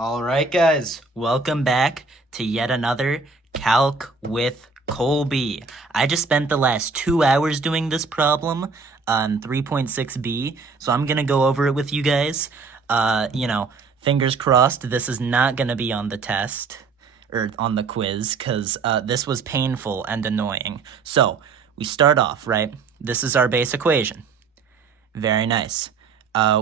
All right, guys, welcome back to yet another Calc with Colby. I just spent the last 2 hours doing this problem on 3.6b, so I'm gonna go over it with you guys. Fingers crossed this is not gonna be on the test or on the quiz, because this was painful and annoying. So we start off, right? This is our base equation. Very nice.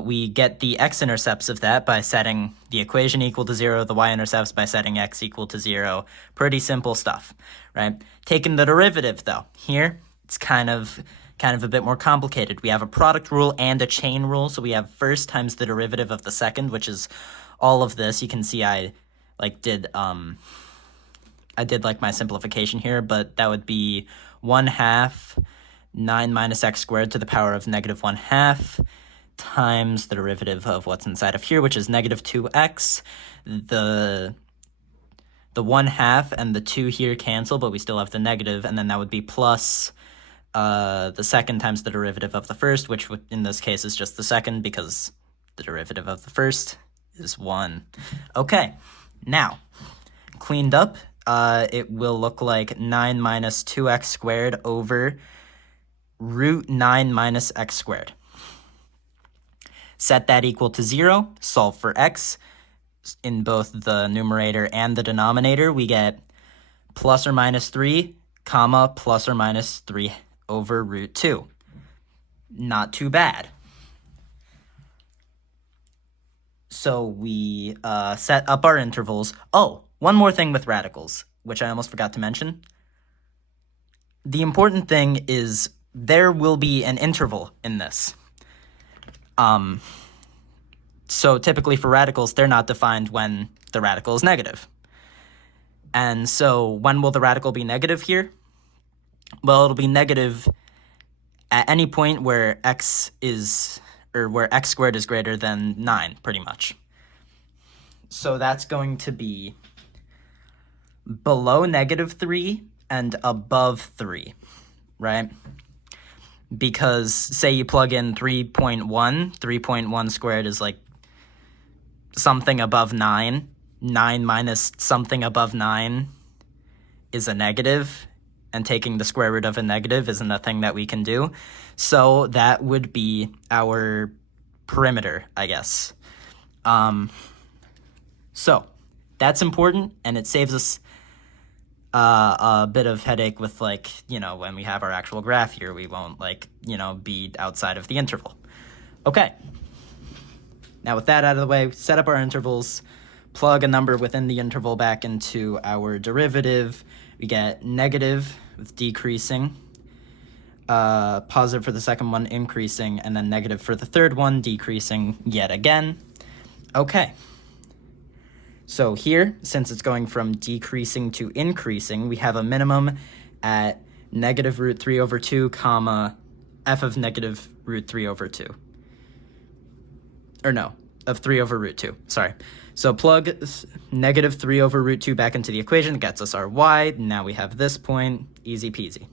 We get the x-intercepts of that by setting the equation equal to 0, the y-intercepts by setting x equal to 0. Pretty simple stuff, right? Taking the derivative, though, here, it's kind of a bit more complicated. We have a product rule and a chain rule, so we have first times the derivative of the second, which is all of this. You can see I did my simplification here, but that would be 1/2 9 minus x squared to the power of negative 1/2 times the derivative of what's inside of here, which is negative 2x. The 1/2 and the 2 here cancel, but we still have the negative, and then that would be plus the second times the derivative of the first, which in this case is just the second because the derivative of the first is 1. Okay, now, cleaned up, it will look like 9 minus 2x squared over root 9 minus x squared. Set that equal to 0, solve for x. In both the numerator and the denominator, we get plus or minus 3, comma, plus or minus 3 over root 2. Not too bad. So we set up our intervals. Oh, one more thing with radicals, which I almost forgot to mention. The important thing is there will be an interval in this. So typically for radicals, they're not defined when the radical is negative. And so when will the radical be negative here? Well, it'll be negative at any point where x squared is greater than 9, pretty much. So that's going to be below negative 3 and above 3, right? Because say you plug in 3.1 squared is like something above 9. 9 minus something above 9 is a negative, and taking the square root of a negative isn't a thing that we can do. So that would be our perimeter, I guess. So that's important, and it saves us a bit of headache with, when we have our actual graph here, we won't, be outside of the interval. Okay. Now, with that out of the way, set up our intervals, plug a number within the interval back into our derivative. We get negative with decreasing, positive for the second one, increasing, and then negative for the third one, decreasing yet again. Okay. So here, since it's going from decreasing to increasing, we have a minimum at negative root 3 over 2, comma, f of negative root 3 over 2. Or no, of 3 over root 2, sorry. So plug negative 3 over root 2 back into the equation, gets us our y. Now we have this point, easy peasy.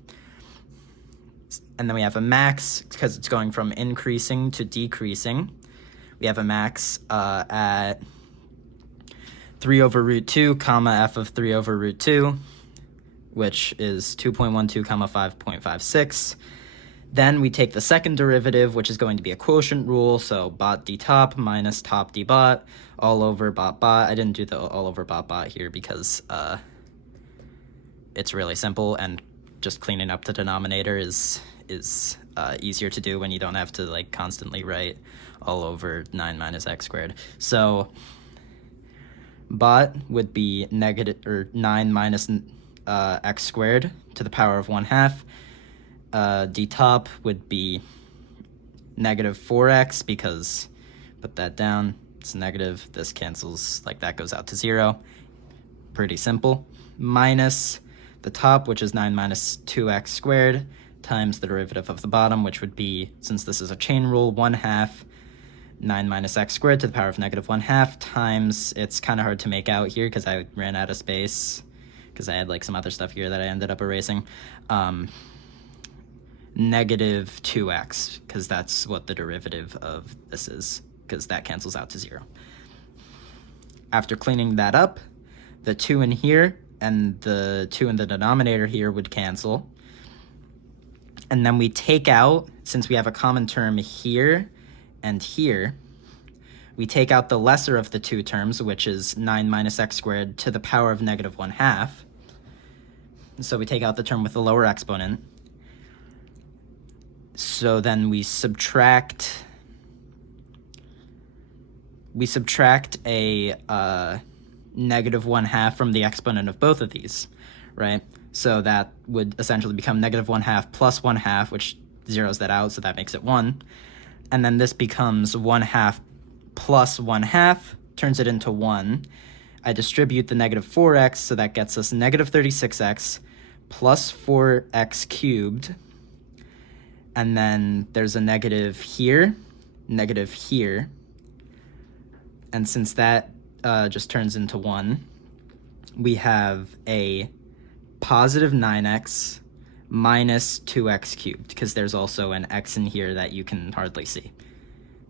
And then we have a max, because it's going from increasing to decreasing. We have a max at 3 over root 2, comma, f of 3 over root 2, which is 2.12, comma, 5.56. Then we take the second derivative, which is going to be a quotient rule, so bot d top minus top d bot, all over bot bot. I didn't do the all over bot bot here because it's really simple, and just cleaning up the denominator is easier to do when you don't have to constantly write all over 9 minus x squared. So bot would be 9 minus x squared to the power of 1/2. D top would be negative 4x, because put that down, it's negative, this cancels, that goes out to 0. Pretty simple. Minus the top, which is 9 minus 2x squared, times the derivative of the bottom, which would be, since this is a chain rule, 1/2 9 minus x squared to the power of negative 1/2 times, it's kind of hard to make out here because I ran out of space, because I had some other stuff here that I ended up erasing, negative 2x, because that's what the derivative of this is, because that cancels out to 0. After cleaning that up, the 2 in here and the 2 in the denominator here would cancel. And then we take out, since we have a common term here and here, we take out the lesser of the two terms, which is 9 minus x squared to the power of negative 1/2. So we take out the term with the lower exponent. So then we subtract a negative 1/2 from the exponent of both of these, right? So that would essentially become negative 1/2 plus 1/2, which zeroes that out, so that makes it 1. And then this becomes 1/2 plus 1/2, turns it into 1. I distribute the negative 4x, so that gets us negative 36x plus 4x cubed. And then there's a negative here, and since that just turns into 1, we have a positive 9x minus 2x cubed, because there's also an x in here that you can hardly see.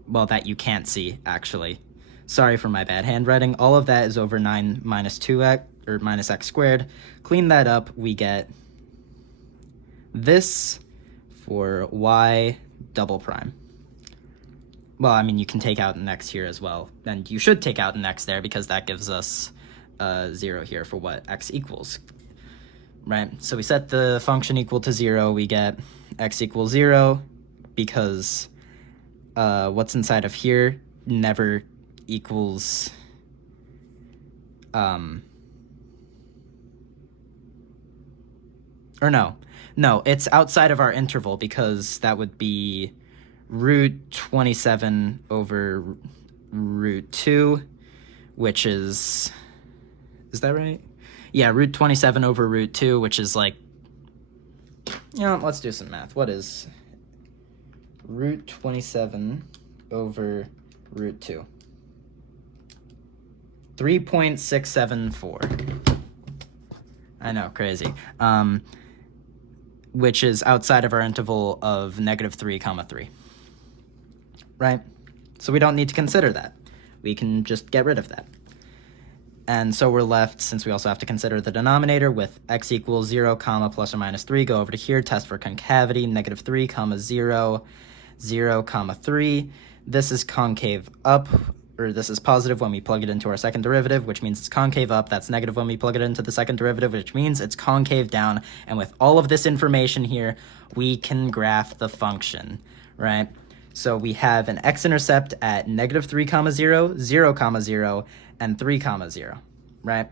Well, that you can't see, actually. Sorry for my bad handwriting. All of that is over 9 minus 2x, or minus x squared. Clean that up, we get this for y double prime. Well, I mean, you can take out an x here as well. And you should take out an x there, because that gives us 0 here for what x equals. Right? So we set the function equal to 0. We get x equals 0, because what's inside of here never equals or no, it's outside of our interval, because that would be root 27 over root 2, which is that right? Yeah, root 27 over root 2, which is like, let's do some math. What is root 27 over root 2? 3.674. I know, crazy. Which is outside of our interval of negative 3, 3. Right? So we don't need to consider that. We can just get rid of that. And so we're left, since we also have to consider the denominator, with x equals 0, plus or minus 3. Go over to here, test for concavity, negative 3, 0, 0, 3. This is concave up, or this is positive when we plug it into our second derivative, which means it's concave up. That's negative when we plug it into the second derivative, which means it's concave down. And with all of this information here, we can graph the function, right? So we have an x-intercept at negative 3, 0, 0, 0, and 3, 0, right?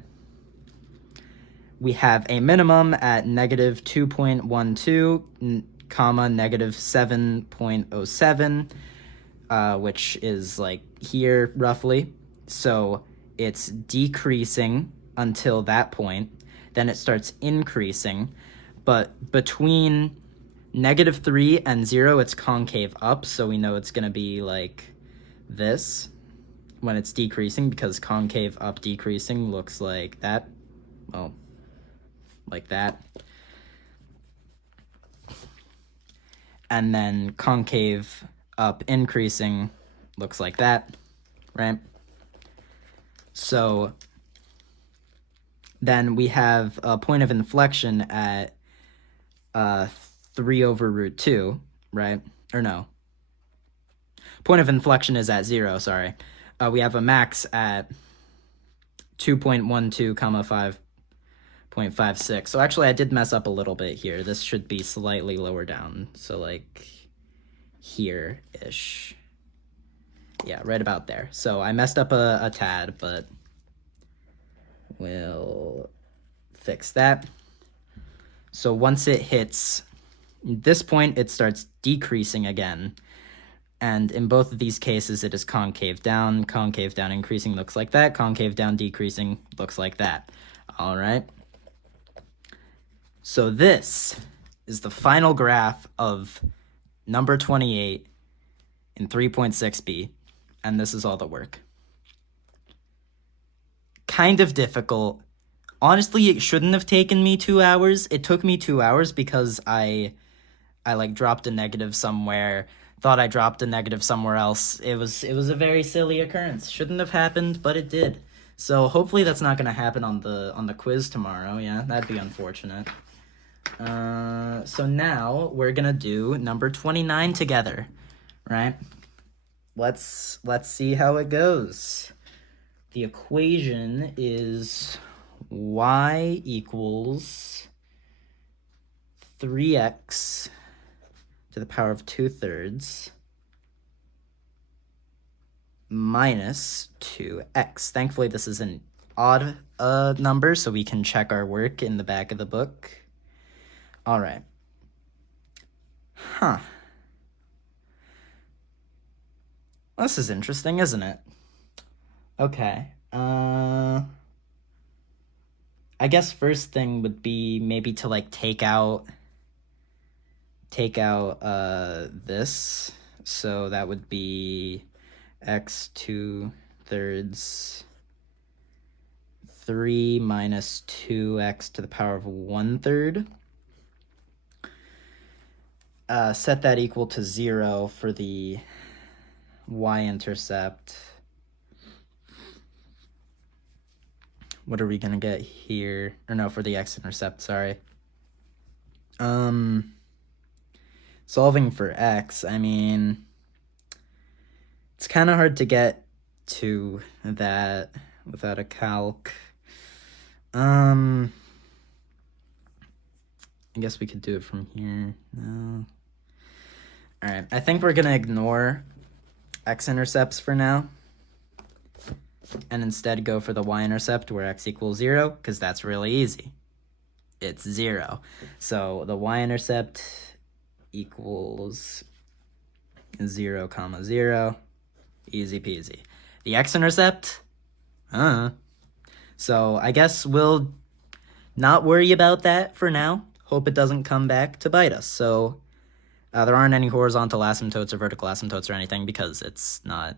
We have a minimum at negative 2.12, negative 7.07, which is like here roughly. So it's decreasing until that point. Then it starts increasing. But between negative 3 and 0, it's concave up. So we know it's going to be like this when it's decreasing, because concave up decreasing looks like that. Well, like that. And then concave up increasing looks like that, right? So then we have a point of inflection at 3 over root 2, right? Or no. Point of inflection is at 0, sorry. We have a max at 2.12, 5.56. So actually I did mess up a little bit here. This should be slightly lower down. So like here-ish. Yeah, right about there. So I messed up a tad, but we'll fix that. So once it hits this point, it starts decreasing again. And in both of these cases, it is concave down increasing looks like that, concave down decreasing looks like that. All right. So this is the final graph of number 28 in 3.6b, and this is all the work. Kind of difficult. Honestly, it shouldn't have taken me 2 hours. It took me 2 hours because I like dropped a negative somewhere, thought I dropped a negative somewhere else. It was a very silly occurrence. Shouldn't have happened, but it did. So hopefully that's not going to happen on the quiz tomorrow. Yeah, that'd be unfortunate. So now we're going to do number 29 together, right? Let's see how it goes. The equation is y equals 3x to the power of 2/3 minus 2x. Thankfully, this is an odd number, so we can check our work in the back of the book. All right. Huh. Well, this is interesting, isn't it? Okay. I guess first thing would be maybe to like take out this. So that would be x 2/3 3 minus 2x to the power of 1/3. Set that equal to 0 for the y-intercept. What are we gonna get here? Or no, for the x-intercept, sorry. Solving for x, I mean, it's kind of hard to get to that without a calc. I guess we could do it from here. No. All right, I think we're gonna ignore x-intercepts for now and instead go for the y-intercept where x equals 0, because that's really easy. It's 0. So the y-intercept equals 0, 0. Easy peasy. The x-intercept? So I guess we'll not worry about that for now. Hope it doesn't come back to bite us. So there aren't any horizontal asymptotes or vertical asymptotes or anything because it's not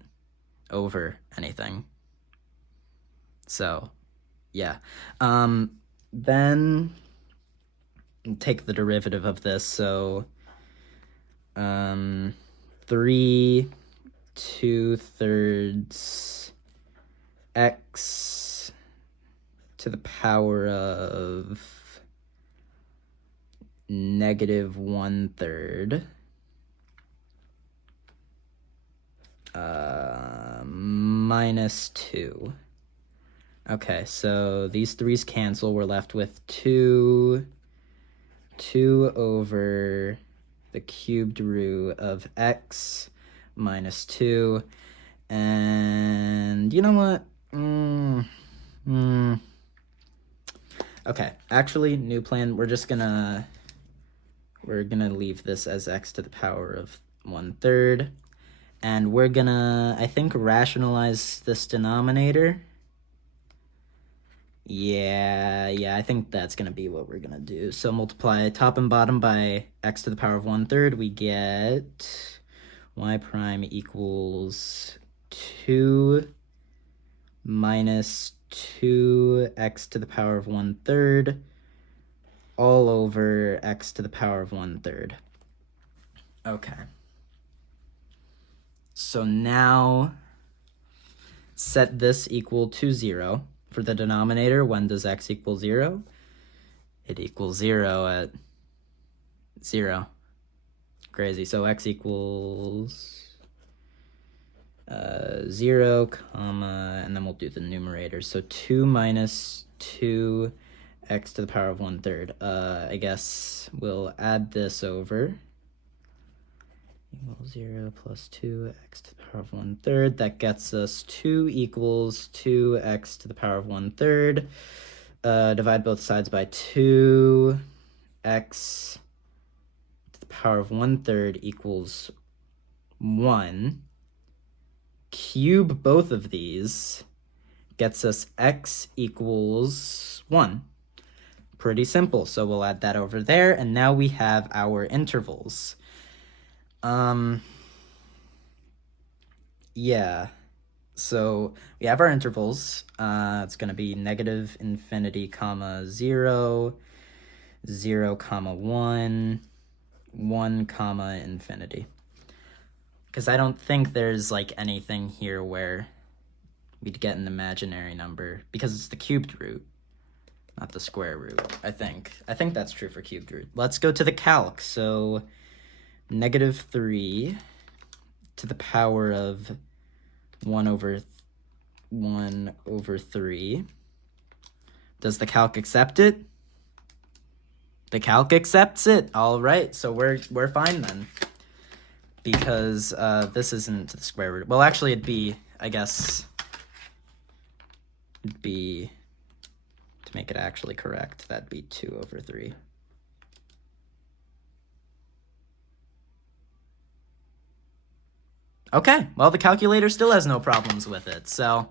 over anything. So, yeah. Then take the derivative of this. So 3 2/3 x to the power of negative 1/3 minus 2. Okay, so these threes cancel. We're left with 2 over the cubed root of x minus 2. And you know what? Okay, actually, new plan. We're gonna leave this as x to the power of 1/3. And we're gonna, I think, rationalize this denominator. Yeah, I think that's gonna be what we're gonna do. So multiply top and bottom by x to the power of 1/3. We get y prime equals 2 minus 2x to the power of 1/3 all over x to the power of 1/3. Okay. So now set this equal to 0. For the denominator, when does x equal 0? It equals 0 at 0. Crazy. So x equals 0, comma, and then we'll do the numerator. So 2 minus 2x to the power of 1/3. I guess we'll add this over. Equals 0 plus 2x to the power of 1/3. That gets us 2 equals 2x to the power of 1/3. Divide both sides by 2. X to the power of 1/3 equals 1. Cube both of these gets us x equals 1. Pretty simple. So we'll add that over there. And now we have our intervals. Yeah, so we have our intervals. It's going to be negative infinity, comma 0, 0, comma 1, 1, comma infinity. Because I don't think there's like anything here where we'd get an imaginary number because it's the cubed root, not the square root, I think. I think that's true for cubed root. Let's go to the calc. So -3 to the power of 1 over 3. Does the calc accept it? The calc accepts it. All right, so we're fine then. Because this isn't the square root. Well, actually, it'd be, I guess, it'd be, to make it actually correct, that'd be 2 over 3. Okay, well, the calculator still has no problems with it, so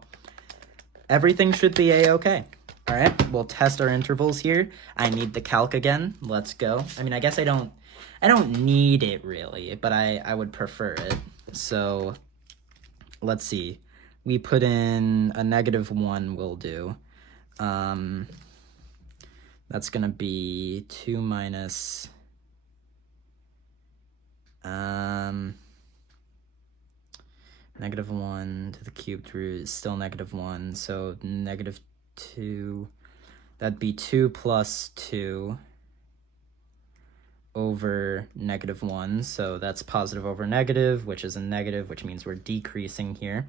everything should be a-okay. All right, we'll test our intervals here. I need the calc again. Let's go. I mean, I guess I don't need it really, but I would prefer it. So let's see. We put in a -1 will do. That's gonna be 2 minus -1 to the cubed root is still -1, so -2, that'd be 2 plus 2 over -1, so that's positive over negative, which is a negative, which means we're decreasing here.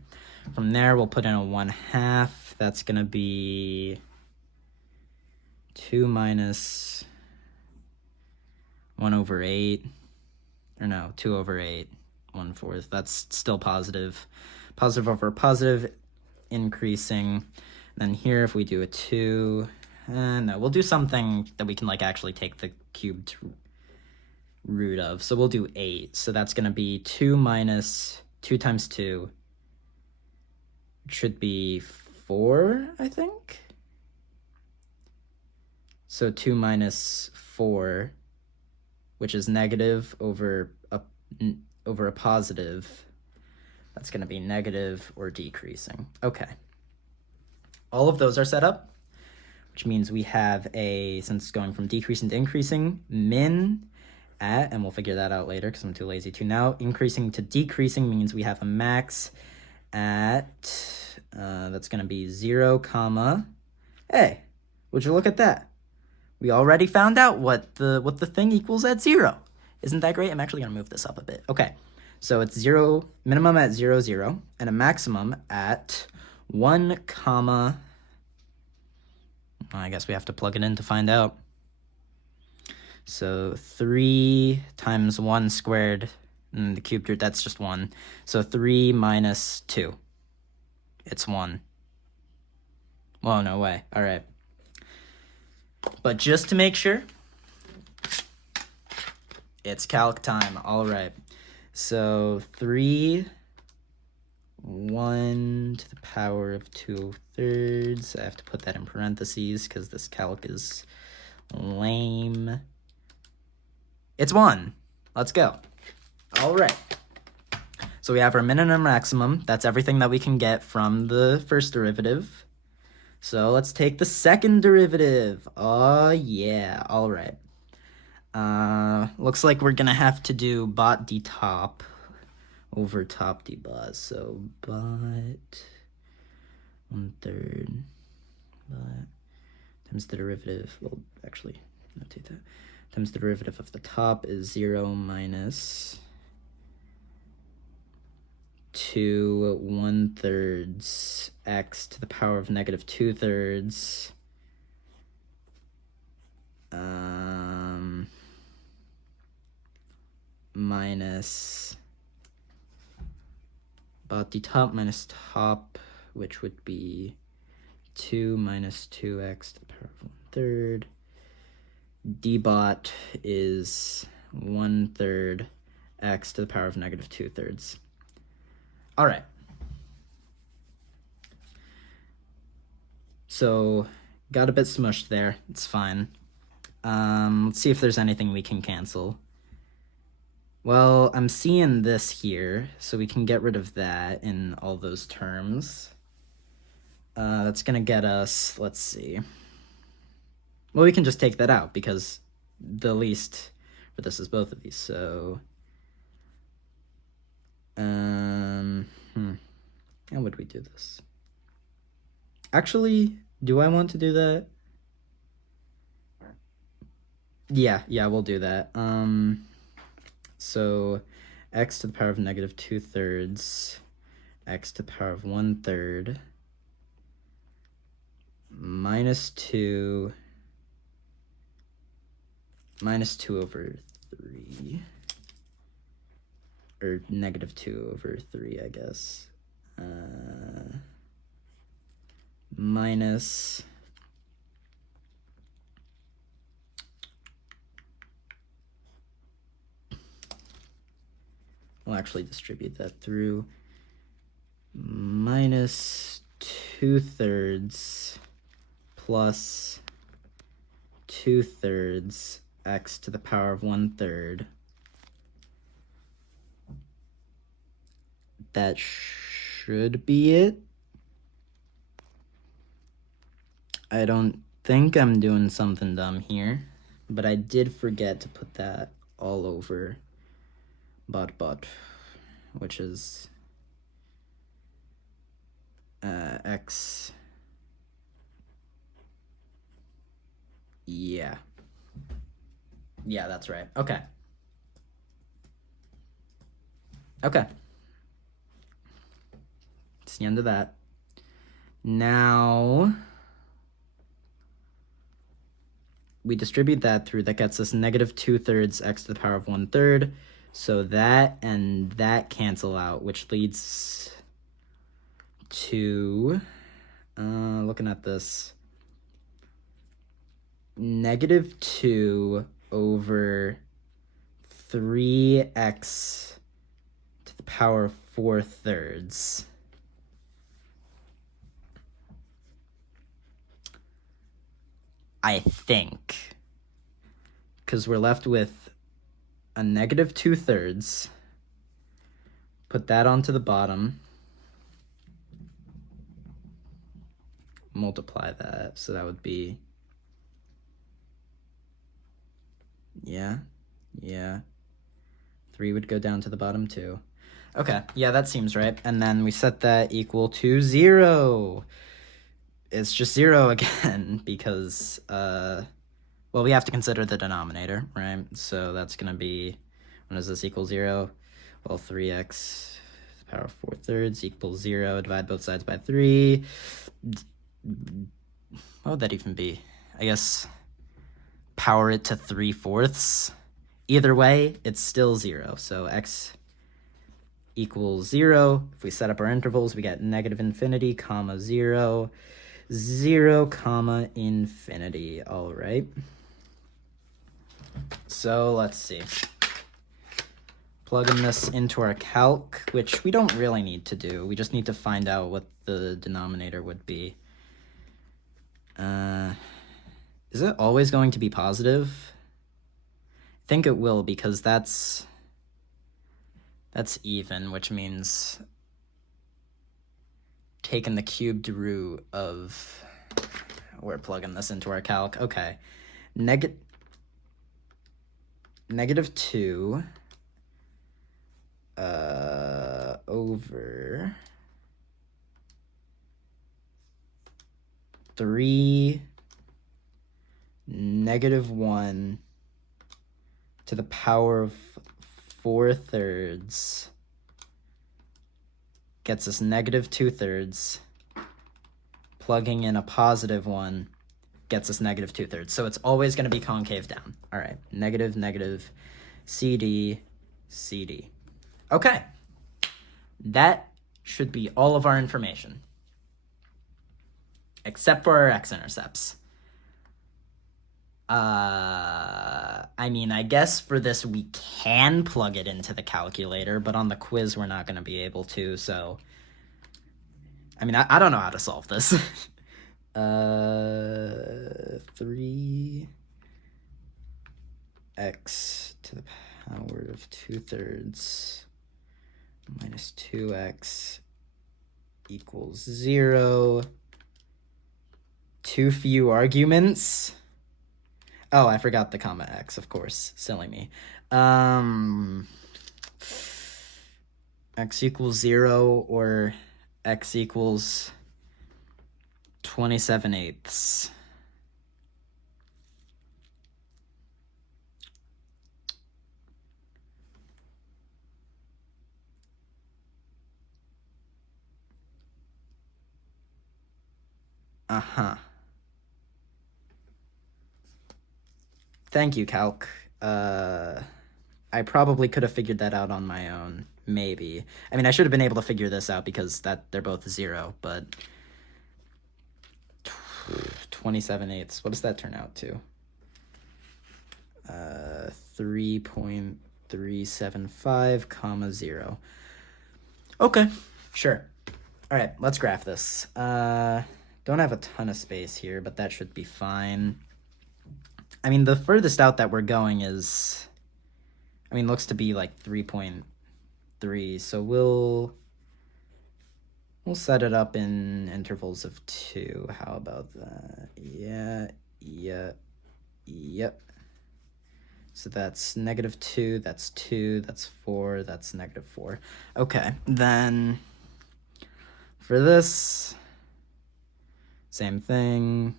From there, we'll put in a 1/2, that's gonna be 2 minus 1 over 8, or no, 2 over 8, 1/4, that's still positive. Positive over positive, increasing. Then here, if we do a 2, no, we'll do something that we can like actually take the cubed root of. So we'll do 8. So that's going to be 2 minus 2 times 2. It should be 4, I think. So 2 minus 4, which is negative over a positive. That's going to be negative or decreasing. Okay. All of those are set up, which means we have a, since it's going from decreasing to increasing, min at, and we'll figure that out later because I'm too lazy to now. Increasing to decreasing means we have a max at, that's going to be 0, comma, hey, would you look at that? We already found out what the thing equals at 0. Isn't that great? I'm actually going to move this up a bit. Okay, so it's 0, minimum at 0, 0, and a maximum at 1, comma, I guess we have to plug it in to find out. So 3 times 1 squared, and the cubed root, that's just 1. So 3 minus 2. It's 1. Well, no way. All right. But just to make sure, it's calc time. All right. So 3, 1 to the power of 2/3. I have to put that in parentheses because this calc is lame. It's 1. Let's go. All right. So we have our minimum and maximum. That's everything that we can get from the first derivative. So let's take the second derivative. Oh, yeah. All right. Looks like we're going to have to do bot d top over top d bot. So bot 1/3 bot times the derivative. Well, actually, notate that. Times the derivative of the top is 0 minus 2 1/3 x to the power of negative 2/3 minus bot d top minus top, which would be 2 minus 2x to the power of 1/3. D bot is 1/3 x to the power of negative 2/3. All right. So got a bit smushed there. It's fine. Let's see if there's anything we can cancel. Well, I'm seeing this here, so we can get rid of that in all those terms. That's going to get us, let's see. Well, we can just take that out because the least for this is both of these. So, how would we do this? Actually, do I want to do that? Yeah, we'll do that. So x to the power of negative 2/3, x to the power of 1/3, minus 2 over 3, or negative 2 over 3, I guess, minus we'll actually distribute that through, minus 2/3 plus 2/3 x to the power of 1/3. That should be it. I don't think I'm doing something dumb here, but I did forget to put that all over but, which is x. Yeah, that's right. Okay. It's the end of that. Now we distribute that through. That gets us negative 2/3 x to the power of 1/3. So that and that cancel out, which leads to, looking at this, negative 2 over 3x to the power of 4/3. I think, because we're left with a negative 2/3. Put that onto the bottom. Multiply that, so that would be, yeah. 3 would go down to the bottom too. Okay, yeah, that seems right. And then we set that equal to 0. It's just 0 again because, well, we have to consider the denominator, right? So that's going to be, when does this equal 0? Well, 3x to the power of 4/3 equals 0. Divide both sides by 3. What would that even be? I guess power it to 3/4. Either way, it's still 0. So x equals 0. If we set up our intervals, we get negative infinity, comma 0, 0, comma infinity. All right. So let's see. Plugging this into our calc, which we don't really need to do. We just need to find out what the denominator would be. Is it always going to be positive? I think it will, because that's even, which means taking the cubed root of, we're plugging this into our calc. Okay. Negative 2 over 3 negative 1 to the power of 4/3 gets us negative 2/3. Plugging in a positive 1 gets us negative 2/3. So it's always going to be concave down. All right, negative, negative, CD, CD. Okay, that should be all of our information, except for our x-intercepts. I mean, I guess for this we can plug it into the calculator, but on the quiz we're not going to be able to, so, I mean, I don't know how to solve this. 3x to the power of 2/3 minus 2x equals 0. Too few arguments. Oh, I forgot the comma x, of course. Silly me. X equals 0 or x equals 27/8. Uh-huh. Thank you, Calc. I probably could have figured that out on my own. Maybe. I mean, I should have been able to figure this out because they're both 0, but 27/8. What does that turn out to? 3.375, comma 0. Okay, sure. All right, let's graph this. Don't have a ton of space here, but that should be fine. I mean, the furthest out that we're going is, I mean, looks to be like 3.3, so we'll set it up in intervals of 2. How about that? Yep. So that's -2, that's 2, that's 4, that's -4. Okay, then for this, same thing.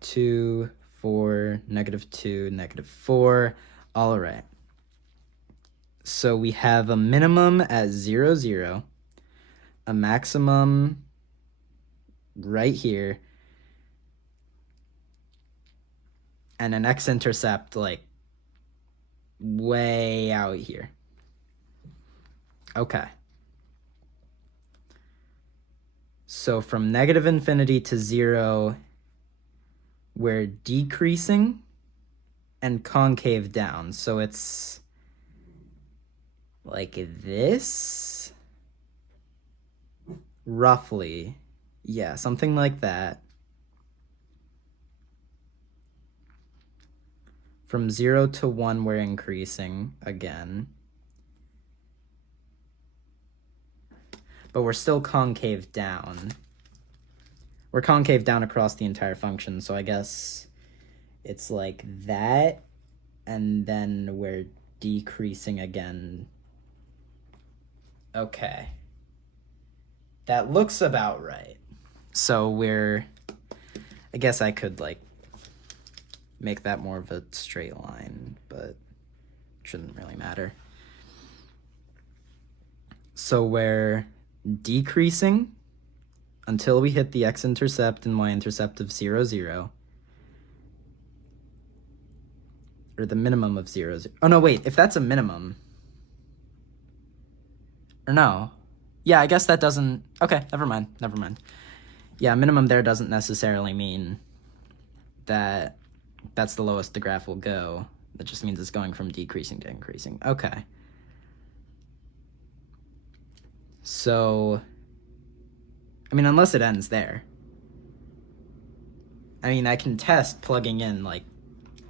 2, 4, -2, -4. All right. So we have a minimum at 0, 0, a maximum right here, and an x-intercept like way out here. Okay. So from -infinity to 0, we're decreasing and concave down. So it's like this, roughly. Yeah, something like that. From 0 to 1, we're increasing again. But we're still concave down. We're concave down across the entire function, so I guess it's like that, and then we're decreasing again. Okay. That looks about right. So I guess I could like make that more of a straight line, but it shouldn't really matter. So we're decreasing until we hit the x-intercept and y-intercept of 0, 0. Or the minimum of 0, 0. Oh, no, wait. If that's a minimum... Or no. Yeah, I guess that doesn't... Okay, never mind. Yeah, minimum there doesn't necessarily mean that that's the lowest the graph will go. That just means it's going from decreasing to increasing. Okay. So... I mean, unless it ends there. I mean, I can test plugging in, like,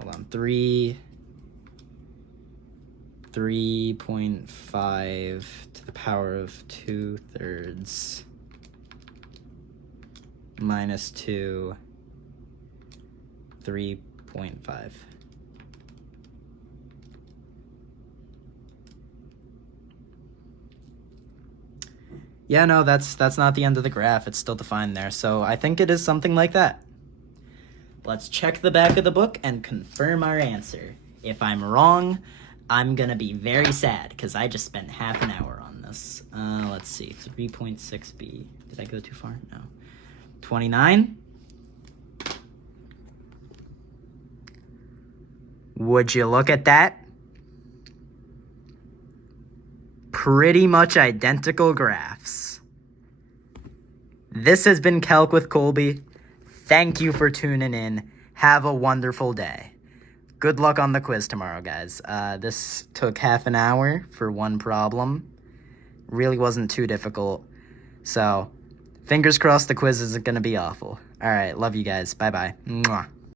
hold on, 3.5 to the power of 2/3 minus 2, 3.5. Yeah, no, that's not the end of the graph. It's still defined there. So I think it is something like that. Let's check the back of the book and confirm our answer. If I'm wrong, I'm gonna be very sad because I just spent half an hour on this. Let's see, 3.6b. Did I go too far? No. 29? Would you look at that? Pretty much identical graphs. This has been Calc with Colby. Thank you for tuning in. Have a wonderful day. Good luck on the quiz tomorrow, guys. This took half an hour for one problem. Really wasn't too difficult. So, fingers crossed the quiz isn't going to be awful. All right, love you guys. Bye-bye. Mwah.